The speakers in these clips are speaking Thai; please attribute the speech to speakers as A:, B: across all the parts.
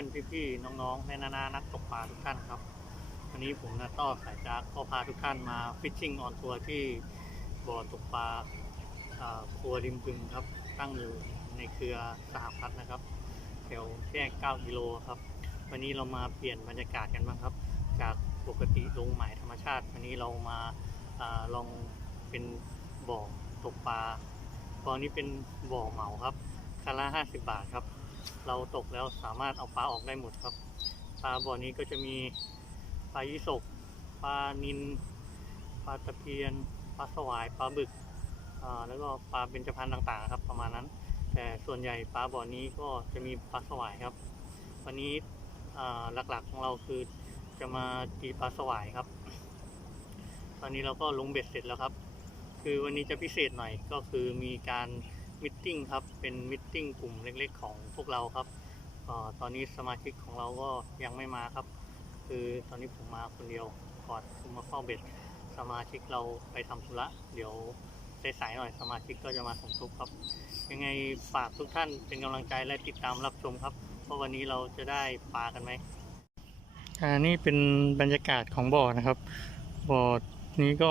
A: พื่อนๆพี่ๆน้องๆและนานานักตกปลาทุกท่านครับวันนี้ผมนาต้อสายจากก็พาทุกท่านมาฟิชชิ่งออนทัวร์ที่บ่อตกปลาอ่าครัวริมบึงครับ ตั้งอยู่ในเครือสหพัฒน์นะครับแถวแยก9กิโลครับ วันนี้เรามาเปลี่ยนบรรยากาศกันบ้างครับ จากปกติลงหมายธรรมชาติ วันนี้เรามาอาลองเป็นบ่อตกปลาบ่อนี้เป็นบ่อเหมาครับคันละ50 บาทครับ เราตกแล้วสามารถเอาปลาออกได้หมดครับ ปลาบ่อนี้ก็จะมีปลายี่สกปลานินปลาตะเพียนปลาสวายปลาบึกแล้วก็ปลาเบญจพรรณต่างๆครับประมาณนั้น แต่ส่วนใหญ่ปลาบ่อนี้ก็จะมีปลาสวายครับ วันนี้หลักๆของเราคือจะมาตีปลาสวายครับ ตอนนี้เราก็ลงเบ็ดเสร็จแล้วครับ คือวันนี้จะพิเศษหน่อยก็คือมีการ มิทติ้งครับเป็นมิทติ้งกลุ่มเล็กๆของพวกเราครับอ่าตอนนี้สมาชิกของเราก็ยังไม่มาครับ คือตอนนี้ผมมาคนเดียวก่อนผมมาเฝ้าเบ็ดสมาชิกเราไปทำธุระเดี๋ยวสายๆหน่อยสมาชิกก็จะมาสมทบครับ ยังไงฝากทุกท่านเป็นกำลังใจและติดตามรับชมครับว่าวันนี้เราจะได้ปลากันไหมอ่านี่เป็นบรรยากาศของบ่อนะครับบ่อนี้ก็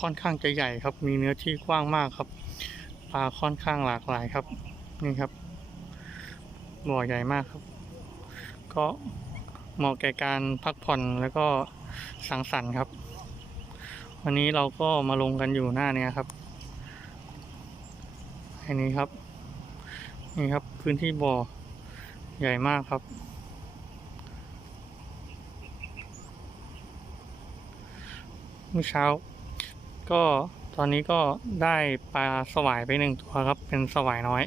A: ค่อนข้างจะใหญ่ครับ มีเนื้อที่กว้างมากครับ ลาค่อนข้างหลากหลายครับ นี่ครับบ่อใหญ่มากครับ ก็เหมาะแก่การพักผ่อนแล้วก็สังสรรค์ครับ วันนี้เราก็มาลงกันอยู่หน้าเนี้ยครับอันนี้ครับ นี่ครับพื้นที่บ่อใหญ่มากครับ เมื่อเช้าก็ ตอนนี้ก็ได้ปลาสวายไปหนึ่งตัวครับ เป็นสวายน้อย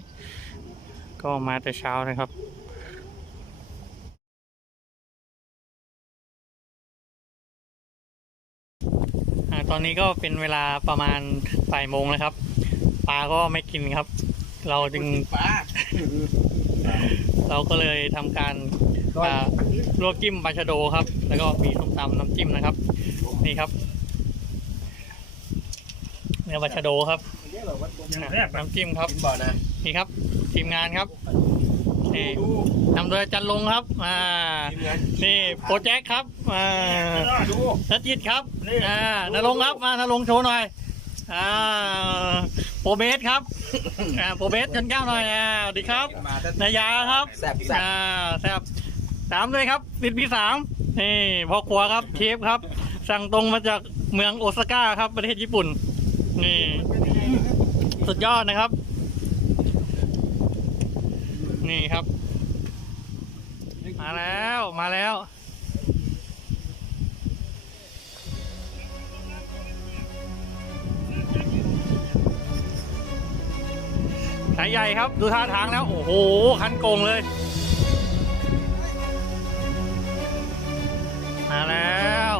A: ก็มาแต่เช้านะครับอ่าตอนนี้ก็เป็นเวลาประมาณบ่ายโมงแล้วครับ ปลาก็ไม่กินครับ เราจึง
B: ป้า
A: เราก็เลยทำการอ่าลวกจิ้มปลาชะโดครับ แล้วก็มีส้มตำน้ำจิ้มนะครับ นี่ครับ เนื้อปลาชะโดครับน้ำจิ้มครับ
B: กินบ่อนะ
A: นี่ครับ ทีมงานครับนี่นำโดยอาจันลงครับอ่า
B: ทีมงาน
A: นี่โปรเจกต์ครับอ่า
B: ดู
A: นัจิตครับ
B: นี่
A: อ่านรงค์ครับมานรงค์โชว์หน่อยอ่าโปรเบสครับอ่าโปรเบสจนเก้าหน่อยอ่าสวัสดีครับ
B: มาแต่
A: นายาครับ
B: แซ่บแซ่บ
A: อ่าแซ่บสามด้วยครับสิทธิ์พี่สามนี่พ่อครัวครับเชฟครับ สั่งตรงมาจากเมืองโอซาก้าครับประเทศญี่ปุ่น นี่สุดยอดนะครับ นี่ครับ มาแล้วมาแล้ว สายใหญ่ครับดูท่าทางแล้ว โอ้โห คันโกงเลย มาแล้ว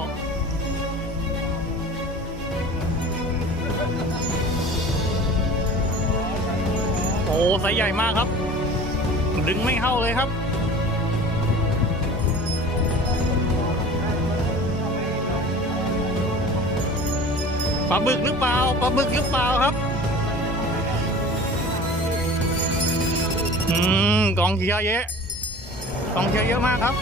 A: อ้สายใหญ่มากครับ ดึงไม่เข้าเลยครับ ปลาบึกหรือเปล่า ปลาบึกหรือเปล่าครับ อืม กองเชียร์เยอะ กองเชียร์เยอะมากครับ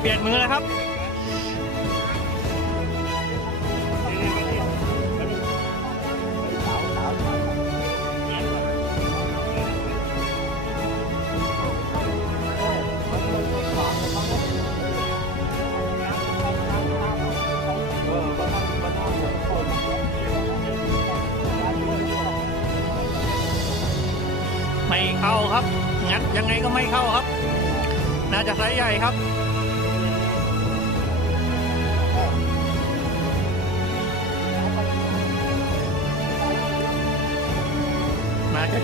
A: เปลี่ยนมือเลยครับไม่เข้าครับ งัดยังไงก็ไม่เข้าครับ น่าจะไซส์ใหญ่ครับ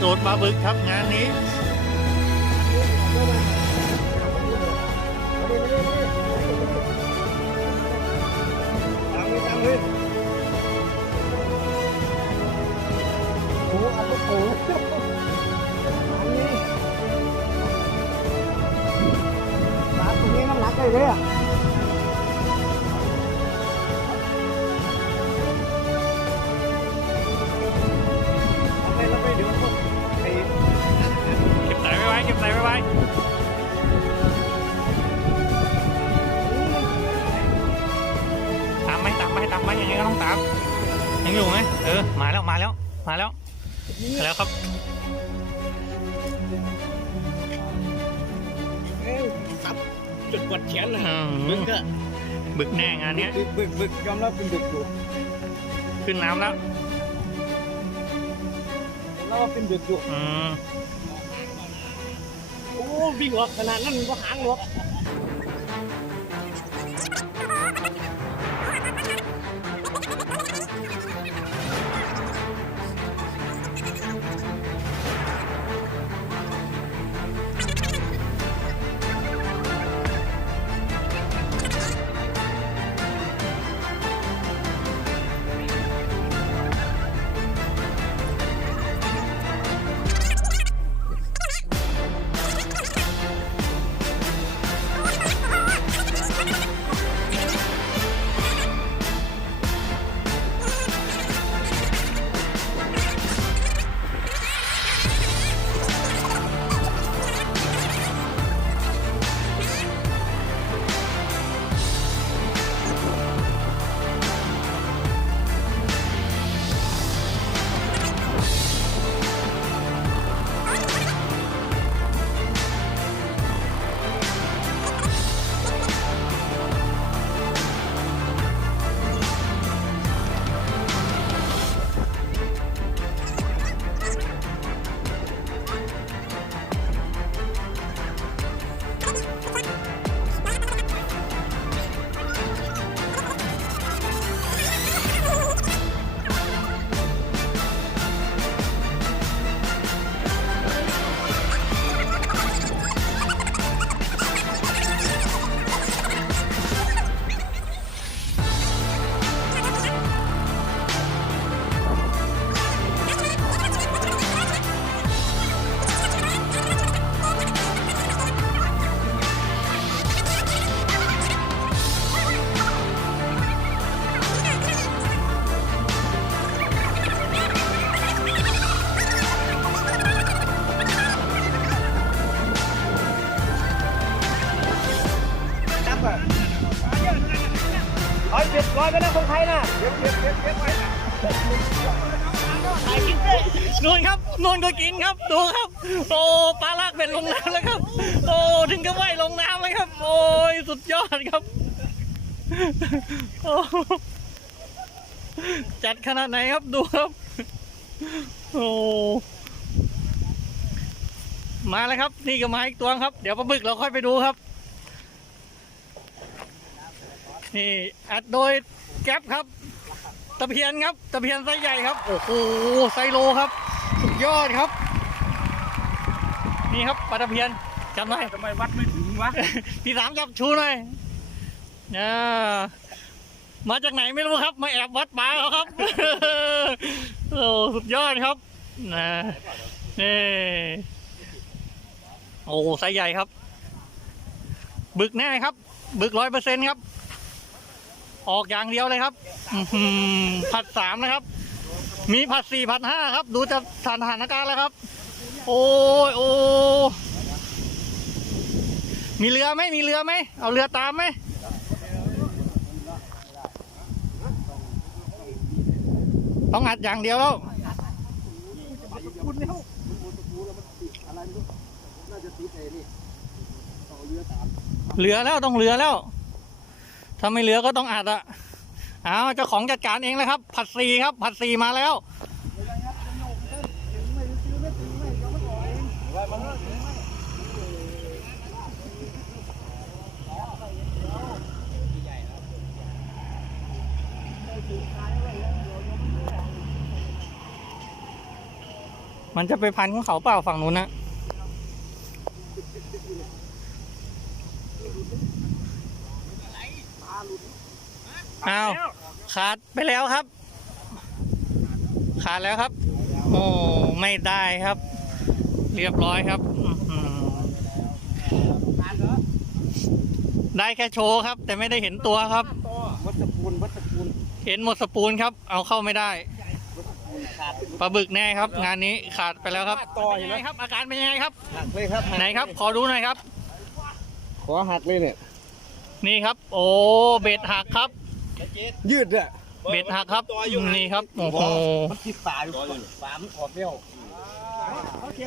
A: โดนปลาบึกครับงานนี้
B: ยั
A: งอยู่ไหมเออ มาแล้ว มาแล้ว มาแล้ว มาแล้วครับ
B: เอ้ยตับจุดปวดแขนนะ
A: อืม
B: บึกอะ
A: บึกแน่งานเนี้ย
B: บึกบึกบึกยอมรับเป็นบึกอยู่
A: ขึ้นน้ำแล้ว
B: ยอมรับว่าเป็นบึกอยู่
A: อืม
B: โอ้วิ่งออกขนาดนั้นมันก็หางหรอก ร้อยเจ็ดร้อยก็ได้วคนไทยนะเก็บเก็บเก็บเก็บไว้นะถ่ายคลิป
A: นู่นครับนู่นก็กินครับ ดูครับ โอ้ปลาลากเป็นลงน้ำแล้วครับ โอ้ถึงก็ว่ายลงน้ำเลยครับ โอ้ยสุดยอดครับโอ้จัดขนาดไหนครับดูครับ โอ้มาแล้วครับ นี่ก็มาอีกตัวครับ เดี๋ยวปลาบึกเราค่อยไปดูครับ นี่อัดโดยแก๊ปครับ ตะเพียนครับ ตะเพียนไซส์ใหญ่ครับ โอ้โหไซโลครับ สุดยอดครับ นี่ครับปลาตะเพียนจำหน่อย
B: ทำไมวัดไม่ถึงวะ
A: พี่สามจับชูหน่อยอ่ามาจากไหนไม่รู้ครับ มาแอบวัดปลาเขาครับโอ้สุดยอดครับนะนี่โอ้ไซส์ใหญ่ครับ บึกแน่ครับ บึกร้อยเปอร์เซ็นต์ครับ ออกอย่างเดียวเลยครับผัดสามนะครับ มีผัดสี่ผัดห้าครับ ดูจากสถานการณ์แล้วครับ โอ้ยโอ้มีเรือไหมมีเรือไหมเอาเรือตามไหมต้องอัดอย่างเดียวแล้ว
B: เรื
A: อแล้วต้องเหลือแล้ว ถ้าไม่เหลือก็ต้องอัดอะเอาเจ้าของจัดการเองเลยครับ ผัดซีครับ ผัดซีมาแล้วมันจะไปพันของเขาเปล่าฝั่งนู้นนะอ้าวขาดไป แล้วครับ ขาดแล้วครับ โอ้ไม่ได้ครับ เรียบร้อยครับอื้อหือได้แค่โชว์ครับ แต่ไม่ได้เห็นตัวครับ
B: วัชปูนวัชปูน
A: เห็นหมดสปูนครับ เอาเข้าไม่ได้
B: ขาด
A: ปลาบึกแน่ครับ งานนี้ขาดไปแล้วครับ
B: ต่อ
A: เป็น
B: เห็น
A: ยัง
B: ไหม
A: ไงครับ อาการเป็นยังไงครับ
B: หักเลยครับหัก
A: ไหนครับ ขอดูหน่อยครับ
B: ขอหักเลยเนี่ย
A: นี่ครับ โอ้เบ็ดหักครับ
B: ยืดอะ
A: เบ็ดหักครับนี่ครับโอ้โห
B: มันติดปลาอยู่ปลามันออกเร็ว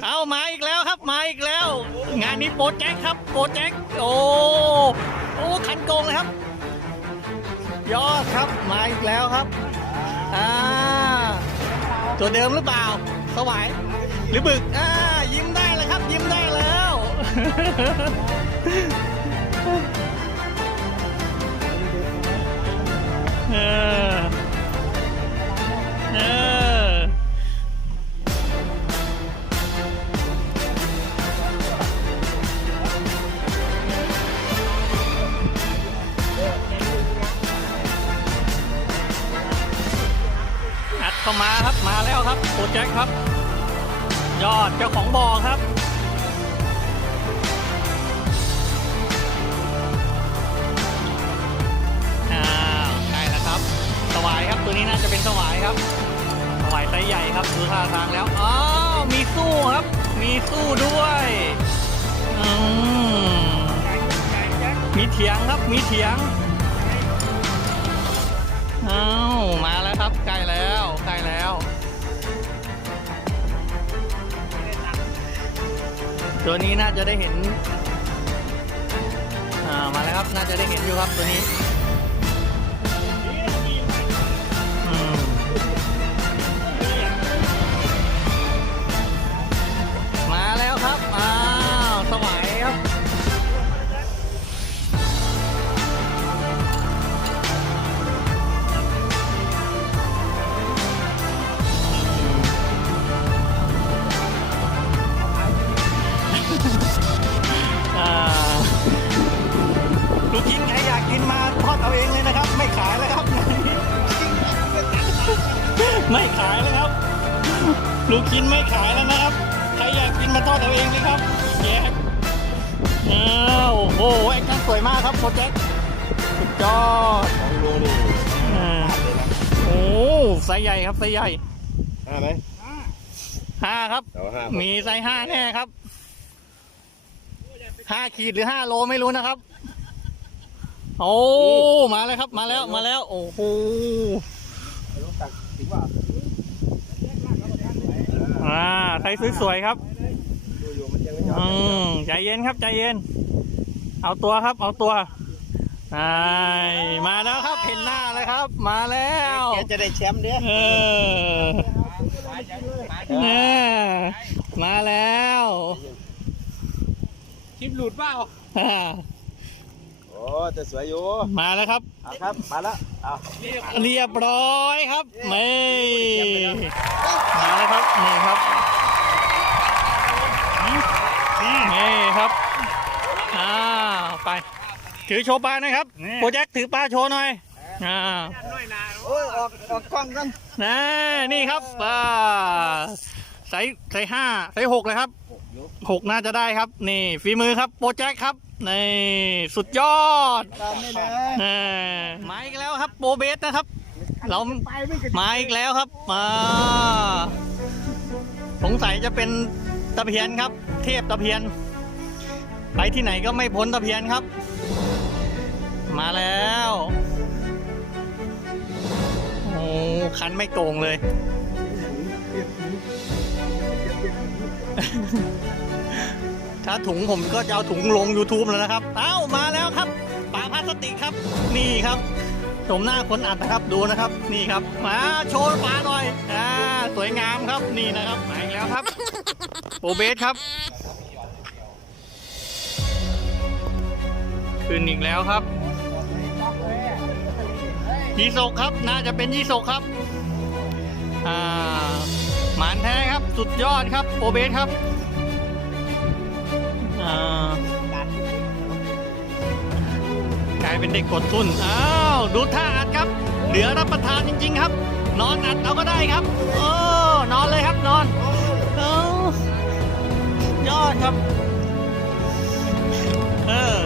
A: เอามาอีกแล้วครับมาอีกแล้ว งานนี้โปรแจ็คครับโปรแจ็คโอ้โอ้คันโกงเลยครับ ยอดครับมาอีกแล้วครับอ่าตัวเดิมหรือเปล่าสวายหรือบึกอ่ายิ้มได้เลยครับ ยิ้มได้แล้ว ครับ ยอดเจ้าของบ่อครับอ้าใช่แล้วครับ สวายครับตัวนี้น่าจะเป็นสวายครับ สวายไซส์ใหญ่ครับดูท่าทางแล้ว อ้าว มีสู้ครับ มีสู้ด้วยอืมมีเถียงครับ มีเถียง อ้าว มาแล้วครับ ใกล้แล้ว ตัวนี้น่าจะได้เห็น อ่า มาแล้วครับ น่าจะได้เห็นอยู่ครับตัวนี้ ไซส์ใหญ่ครับไซส์ใหญ่
B: ห้าไหม
A: ห้าครับ
B: เอาห้า
A: มีไซส์ห้าแน่ครับห้าขีดหรือห้าโลไม่รู้นะครับ โอ้มาแล้วครับมาแล้วมาแล้ว โอ้โห
B: ลูกตักถึงว่า
A: อ่าไซส์สวยๆครับ
B: ดูอยู่มันยังไม่ยอ
A: อื
B: ม
A: มใจเย็นครับใจเย็น เอาตัวครับ เอาตัว ไอ้มาแล้วครับเห็นหน้าเลยครับ มาแล้ว
B: แกจะได้แชมป์เด้อ
A: เออแน่มาแล้ว
B: คลิปหลุดเปล่า
A: อ่า
B: โอ้แต่สวยอยู่
A: มาแล้วครับ
B: เอาครับมาแล้วเอา
A: เรียบร้อยครับไม่มาแล้วครับนี่ครับนี่ครับอ่าไป ถือโชว์ปลาหนะครับโปรเจกต์ถือปลาโชว์หน่อยอ่า
B: โอ้ยออกออกกล้องกัน
A: น่นี่ครับอ่าใส่ใส่ห้าใส่หกเลยครับหกน่าจะได้ครับ นี่ฝีมือครับโปรเจกต์ครับนี่สุดยอด
B: ตามไม่ได้
A: เออมาอีกแล้วครับโปรเบสนะครับ เรา
B: ไปไม่กระ
A: มาอีกแล้วครับมาสงสัยจะเป็นตะเพียนครับ เทพตะเพียน ไปที่ไหนก็ไม่พ้นตะเพียนครับ มาแล้ว โอ้คันไม่โกงเลย ถ้าถุงผมก็จะเอาถุงลง YouTube แล้วนะครับ เอ้า มาแล้วครับปลาพลาสติกครับ นี่ครับชมหน้าคนอัดนะครับดูนะครับนี่ครับ มาโชว์ปลาหน่อยอ่าสวยงามครับนี่นะครับมาอีกแล้วครับโปรเบสครับขึ้นอีกแล้วครับ ยี่โศกครับ น่าจะเป็นยี่โศกครับ อ่า หมานแท้ครับ สุดยอดครับโปรเบสครับ อ่ากลายเป็นเด็กกดทุน อ้าว ดูท่าอัดครับ เหลือรับประทานจริง ๆ ครับ นอนอัดเอาก็ได้ครับ โอ้ นอนเลยครับ นอนเอ้ายอดครับ เออ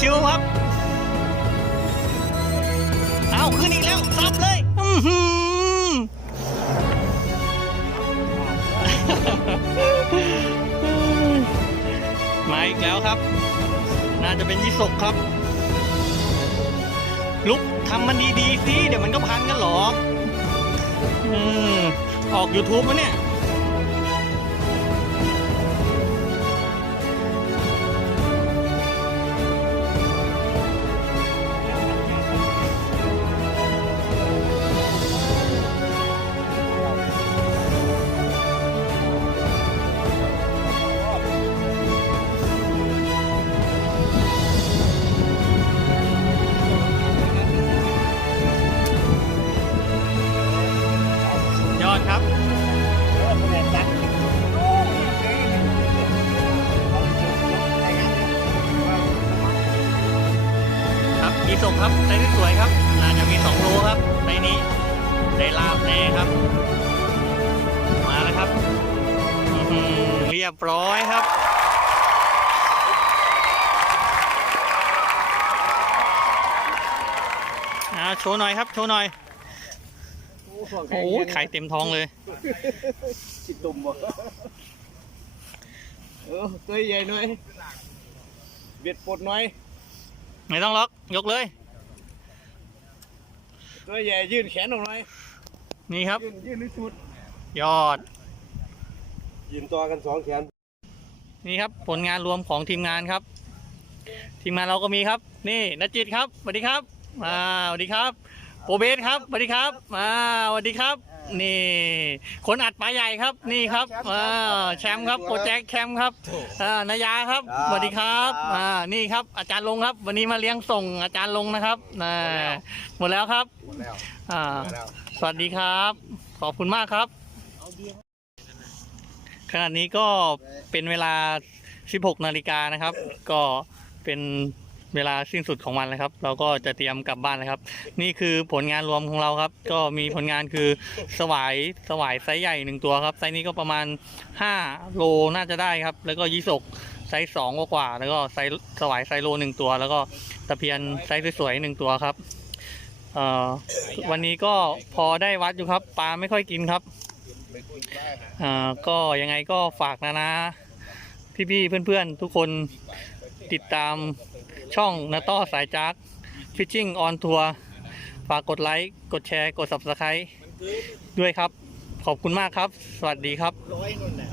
A: ชิวๆครับ สับเลยอือหือมาอีกแล้วครับ น่าจะเป็นยิศกครับ ลุกทำมันดีๆสิเดี๋ยวมันก็พันกันหรอกอืมออก YouTube มะเนี่ย ครับอื้อหือเรียบร้อยครับ อ่าโชว์หน่อยครับ โชว์หน่อย โอ้ยไข่เต็มท้องเลย
B: จิตตุ่มบ่เออตัวใหญ่หน่อยเบียดปวดหน่อย
A: ไม่ต้องล็อก ยกเลย
B: ตัวใหญ่ยื่นแขนออกหน่อย
A: นี่ครับ
B: ยื่นยื่นที่สุด
A: ยอด
B: ยืนตัวกันสองแขน
A: นี่ครับผลงานรวมของทีมงานครับ ทีมงานเราก็มีครับ นี่นจิตครับสวัสดีครับอ่าสวัสดีครับโปรเบสครับสวัสดีครับอ่าสวัสดีครับ นี่ คนอัดปลาใหญ่ครับ นี่ครับอ่าแชมป์ครับโปรแจ็คแชมป์ครับอ่านายาครับสวัสดีครับอ่านี่ครับ อาจารย์ลงครับ วันนี้มาเลี้ยงส่งอาจารย์ลงนะครับอ่าหมดแล้วครับ
B: หมดแล้ว
A: อ่า
B: หมดแล้ว
A: สวัสดีครับ ขอบคุณมากครับ ขณะนี้ก็เป็นเวลา 16 นาฬิกานะครับ ก็เป็นเวลาสิ้นสุดของวันแล้วครับ เราก็จะเตรียมกลับบ้านแล้วครับ นี่คือผลงานรวมของเราครับ ก็มีผลงานคือสวายสวายไซส์ใหญ่หนึ่งตัวครับ ไซส์นี้ก็ประมาณ 5 โลน่าจะได้ครับ แล้วก็ยี่สกไซส์สองกว่าๆแล้วก็ไซส์สวายไซส์โลหนึ่งตัว แล้วก็ตะเพียนไซส์สวยๆหนึ่งตัวครับอ่อวันนี้ก็พอได้วัดอยู่ครับปลาไม่ค่อยกินครับ อ่าก็ยังไงก็ฝากนะนะ พี่ๆเพื่อนๆ ทุกคนติดตามช่องนาต้อสายจักฟิชชิ่งออนทัวร์ฝากกดไลค์ กดแชร์ กด subscribe ด้วยครับ ขอบคุณมากครับ สวัสดีครับ
B: ร้อยนุ่นแหละ